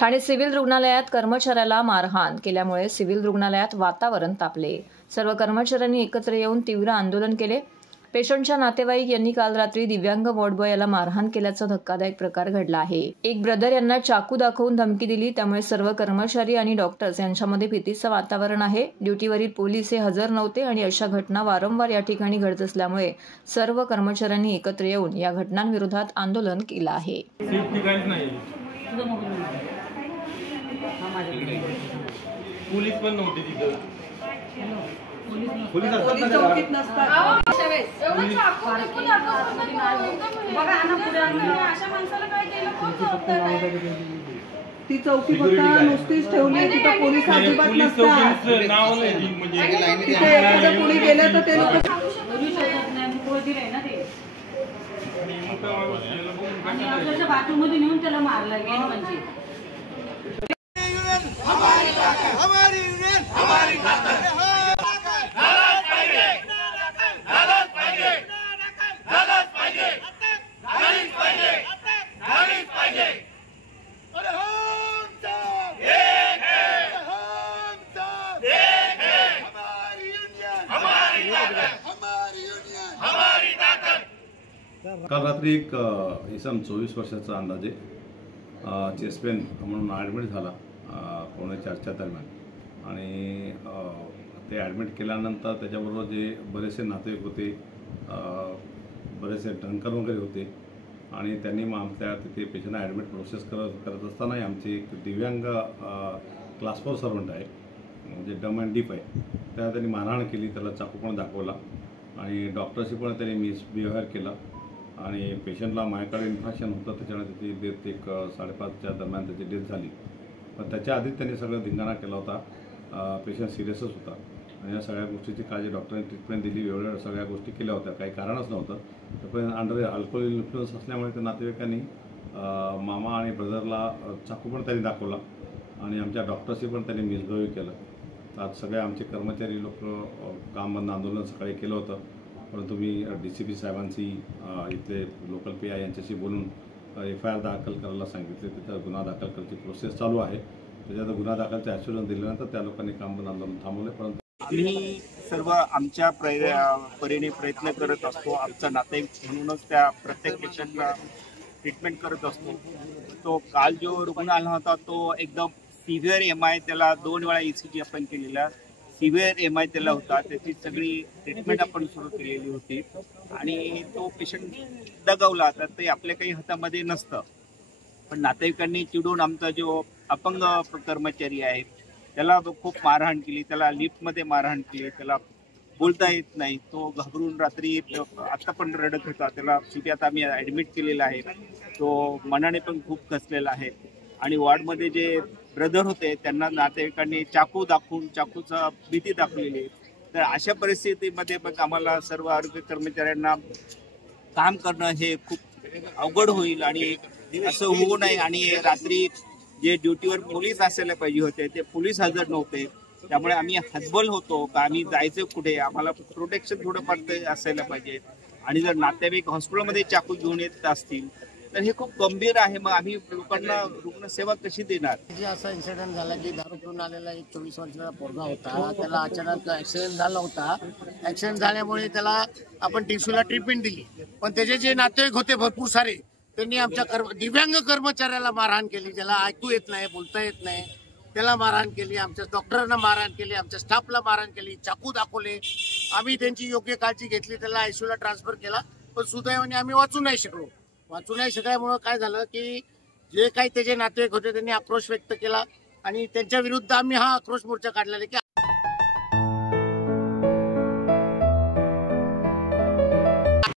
Thane civil रुग्णालयात कर्मचाऱ्याला मारहाण केल्यामुळे सिव्हिल रुग्णालयात वातावरण तापले। सर्व कर्मचाऱ्यांनी एकत्र येऊन तीव्र आंदोलन केले। पेशंटच्या नातेवाईक यांनी काल रात्री दिव्यांग वॉर्डबॉय याला मारहाण केल्याचा धक्कादायक प्रकार घडला आहे। एक ब्रदर यांना चाकू दाखवून धमकी दिली, त्यामुळे सर्व कर्मचारी आणि डॉक्टर्स यांच्यामध्ये भीतीचं वातावरण आहे। ड्युटीवरील पोलीस हे हजर नव्हते आणि अशा घटना वारंवार या ठिकाणी घडत असल्यामुळे सर्व कर्मचाऱ्यांनी एकत्र येऊन या घटनांविरोधात आंदोलन केलं आहे। पोलीस पण नव्हते तिथं। पोलीस चौकीत नसतात। ती चौकी फक्त नुसतीच ठेवली, तिथं पोलीस अजिबात नसतात। तिथे एखादं कोणी गेलं तर ते लोक बाथरूम मध्ये नेऊन त्याला मारला गेलं म्हणजे काल रात्री एक इसम 24 वर्षाचा अंदाजे चेस्ट पेन म्हणून ॲडमिट झाला 3:45 दरम्यान आणि ते ॲडमिट केल्यानंतर त्याच्याबरोबर जे बरेचसे नातेवाईक होते, बरेचसे ड्रंकर वगैरे होते आणि त्यांनी मग आमच्या तिथे पेशंटला ॲडमिट प्रोसेस करत असतानाही आमची एक दिव्यांग क्लास 4 सर्वंट आहे, म्हणजे डम अँड डीप आहे, त्याला त्यांनी मारहाण केली, त्याला चाकू पण दाखवला आणि डॉक्टरशी पण त्यांनी मिसबिहेवियर केला आणि पेशंटला मायकार्ड इन्फेक्शन होतं, त्याच्यामुळे त्याची डेथ एक 5:30च्या दरम्यान त्याची डेथ झाली। पण त्याच्या आधीच त्यांनी सगळं धिंगाणा केला होता। पेशंट सिरियसच होता आणि या सगळ्या गोष्टीची काळजी डॉक्टरांनी ट्रीटमेंट दिली, वेगवेगळ्या सगळ्या गोष्टी केल्या होत्या, काही कारणच नव्हतं। पण अंडर अल्कोहोल इन्फ्लुएन्स असल्यामुळे त्या नातेवाईकांनी मामा आणि ब्रदरला चाकू पण त्यांनी दाखवला आणि आमच्या डॉक्टरशी पण त्यांनी मिसबिहेव केलं। तर आज सगळे आमचे कर्मचारी लोक काम बंद आंदोलन सकाळी केलं होतं, परंतु मी DCP साहेबांशी इथले लोकल PI यांच्याशी बोलून FIR दाखल करायला सांगितले। तिथं गुन्हा दाखल करायची प्रोसेस चालू आहे। त्याच्यात गुन्हा दाखलचं ॲश्युरन्स दिल्यानंतर त्या लोकांनी काम बंद आंदोलन थांबवले। परंतु आम्ही सर्व आमच्या परीने प्रयत्न करत असतो, आमचा नातेवाईक म्हणूनच त्या प्रत्येक पेशंटला ट्रीटमेंट करत असतो। तो काल जो रुग्ण आला होता तो एकदम सिव्हिअर MI, त्याला 2 वेळा ECG आपण केलेला, सिव्हिअर MI त्याला होता, त्याची सगळी ट्रीटमेंट आपण सुरू केलेली होती आणि तो पेशंट दगावला, तर ते आपल्या काही हातामध्ये नसतं। पण नातेवाईकांनी चिडून आमचा जो अपंग कर्मचारी आहे त्याला खूप मारहाण केली, त्याला लिफ्टमध्ये मारहाण केली, त्याला बोलता येत नाही, तो घाबरून रात्री आता पण रडत होता, त्याला शेवटी आता आम्ही ॲडमिट केलेला आहे, तो मनाने पण खूप कसलेला आहे आणि वॉर्डमध्ये जे ब्रदर होते त्यांना नातेवाईकांनी चाकू दाखवून चाकूचा भीती दाखवलेली। तर अशा परिस्थितीमध्ये मग आम्हाला सर्व आरोग्य कर्मचाऱ्यांना काम करणं हे खूप अवघड होईल आणि असं होऊ नये आणि रात्री जे ड्युटीवर पोलीस असायला पाहिजे होते ते पोलीस हजर नव्हते, त्यामुळे आम्ही हतबल होतो का आम्ही जायचं कुठे, आम्हाला प्रोटेक्शन थोडंफार असायला पाहिजे आणि जर नातेवाईक हॉस्पिटलमध्ये चाकू घेऊन येत असतील तर हे खूप गंभीर आहे। मग आम्ही लोकांना रुग्णसेवा कशी देणार? असा इन्सिडेंट झाला की दारू पिऊन आलेला एक 24 वर्षाचा पोरगा होता, त्याला अचानक ॲक्सिडेंट झाला होता। ॲक्सिडेंट झाल्यामुळे त्याला आपण टिसूला ट्रीटमेंट दिली, पण त्याचे जे नातेवाईक होते भरपूर सारे, त्यांनी आमच्या दिव्यांग कर्मचाऱ्याला मारहाण केली, ज्याला ऐकू येत नाही, बोलता येत नाही, त्याला मारहाण केली, आमच्या डॉक्टरांना मारहाण केली, आमच्या स्टाफला मारहाण केली, चाकू दाखवले। आम्ही त्यांची योग्य काळजी घेतली, त्याला ICUला ट्रान्सफर केला, पण सुदैवाने आम्ही वाचू नाही शकलो। वाचू नाही शकल्यामुळं काय झालं की जे काही त्याचे नातेवाईक होते त्यांनी आक्रोश व्यक्त केला आणि त्यांच्या विरुद्ध आम्ही हा आक्रोश मोर्चा काढलेला की